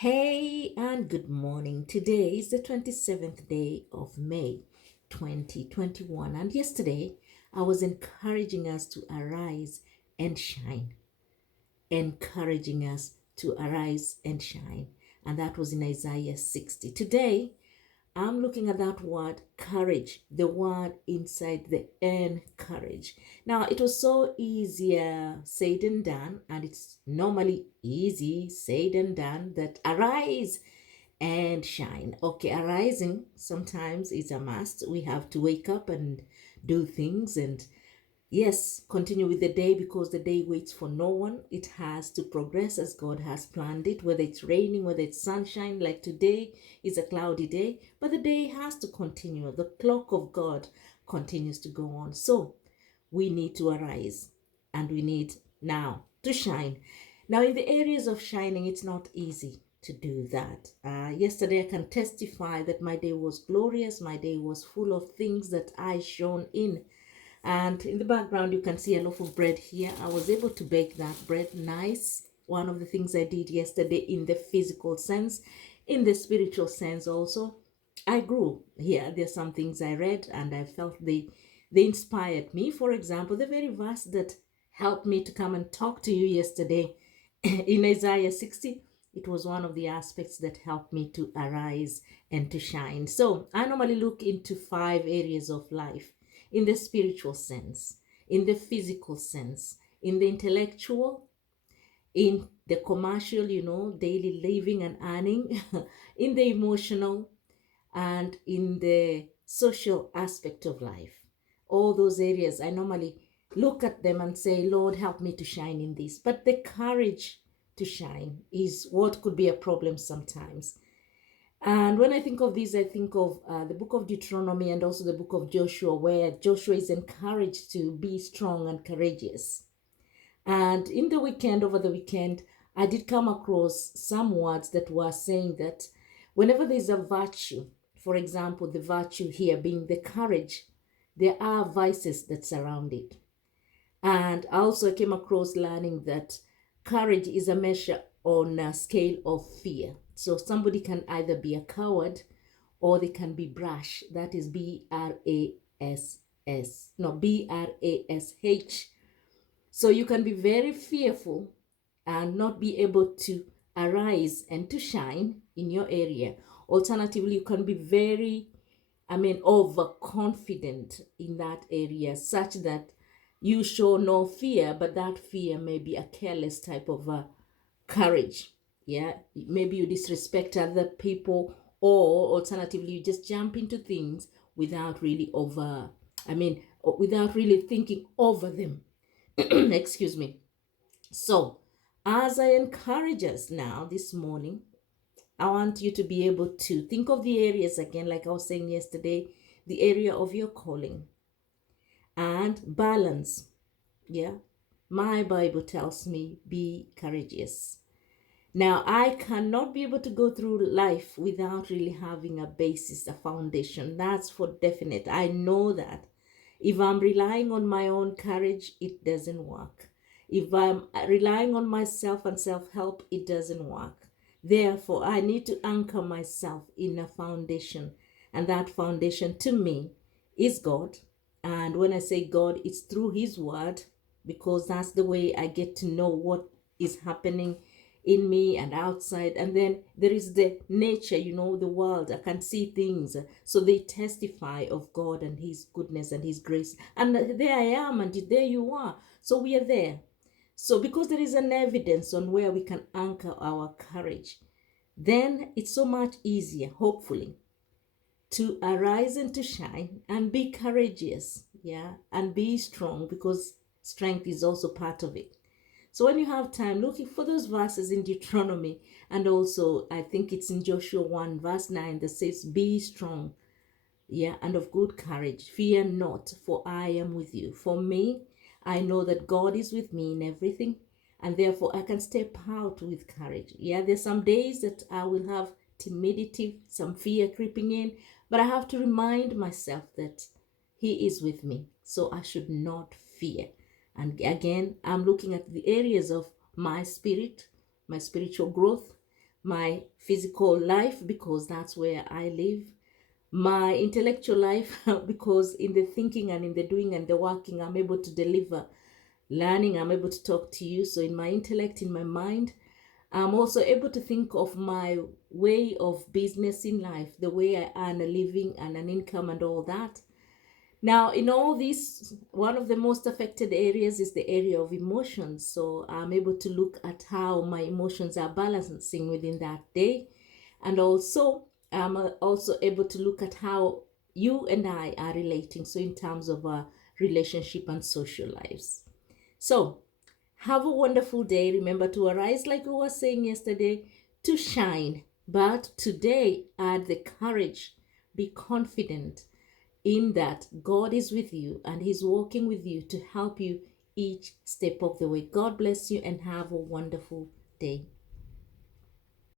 Hey and good morning. Today is the 27th day of May 2021, and yesterday I was encouraging us to arise and shine. Encouraging us to arise and shine, and that was in Isaiah 60. Today I'm looking at that word courage, the word inside the encourage. Now, it was so easier said than done, and it's normally easy said and done that arise and shine. Okay, arising sometimes is a must. We have to wake up and do things and yes, continue with the day because the day waits for no one. It has to progress as God has planned it, whether it's raining, whether it's sunshine, like today is a cloudy day, but the day has to continue. The clock of God continues to go on. So we need to arise and we need now to shine. Now, in the areas of shining, it's not easy to do that. Yesterday, I can testify that my day was glorious. My day was full of things that I shone in, and in the background, you can see a loaf of bread here. I was able to bake that bread nice. One of the things I did yesterday in the physical sense, in the spiritual sense also, I grew here. There's some things I read and I felt they inspired me. For example, the very verse that helped me to come and talk to you yesterday in Isaiah 60, it was one of the aspects that helped me to arise and to shine. So I normally look into 5 areas of life: in the spiritual sense, in the physical sense, in the intellectual, in the commercial, daily living and earning, in the emotional, and in the social aspect of life. All those areas, I normally look at them and say, Lord, help me to shine in this. But the courage to shine is what could be a problem sometimes. And when I think of this, I think of the book of Deuteronomy and also the book of Joshua, where Joshua is encouraged to be strong and courageous. And in the weekend, over the weekend, I did come across some words that were saying that whenever there's a virtue, for example, the virtue here being the courage, there are vices that surround it. And I also came across learning that courage is a measure on a scale of fear. So somebody can either be a coward or they can be brash. That is BRASS. No, BRASH. So you can be very fearful and not be able to arise and to shine in your area. Alternatively, you can be very, overconfident in that area, such that you show no fear, but that fear may be a careless type of courage. Yeah, maybe you disrespect other people, or alternatively, you just jump into things without really without really thinking over them. Excuse me. So, as I encourage us now this morning, I want you to be able to think of the areas again, like I was saying yesterday, the area of your calling and balance. Yeah. My Bible tells me be courageous. Now, I cannot be able to go through life without really having a basis, a foundation. That's for definite. I know that. If I'm relying on my own courage, it doesn't work. If I'm relying on myself and self help, it doesn't work. Therefore, I need to anchor myself in a foundation. And that foundation to me is God. And when I say God, it's through His Word, because that's the way I get to know what is happening in me and outside. And then there is the nature, the world. I can see things, so they testify of God and His goodness and His grace. And there I am, and there you are. So we are there. So because there is an evidence on where we can anchor our courage, then it's so much easier, hopefully, to arise and to shine and be courageous. Yeah, and be strong, because strength is also part of it. So when you have time, looking for those verses in Deuteronomy, and also I think it's in Joshua 1 verse 9 that says, be strong, yeah, and of good courage. Fear not, for I am with you. For me, I know that God is with me in everything, and therefore I can step out with courage. Yeah, there's some days that I will have timidity, some fear creeping in, but I have to remind myself that He is with me, so I should not fear. And again, I'm looking at the areas of my spirit, my spiritual growth, my physical life because that's where I live, my intellectual life because in the thinking and in the doing and the working, I'm able to deliver learning, I'm able to talk to you. So in my intellect, in my mind, I'm also able to think of my way of business in life, the way I earn a living and an income and all that. Now, in all this, one of the most affected areas is the area of emotions. So I'm able to look at how my emotions are balancing within that day. And also, I'm also able to look at how you and I are relating. So in terms of our relationship and social lives. So have a wonderful day. Remember to arise, like we were saying yesterday, to shine. But today, add the courage. Be confident in that God is with you and He's walking with you to help you each step of the way. God bless you and have a wonderful day.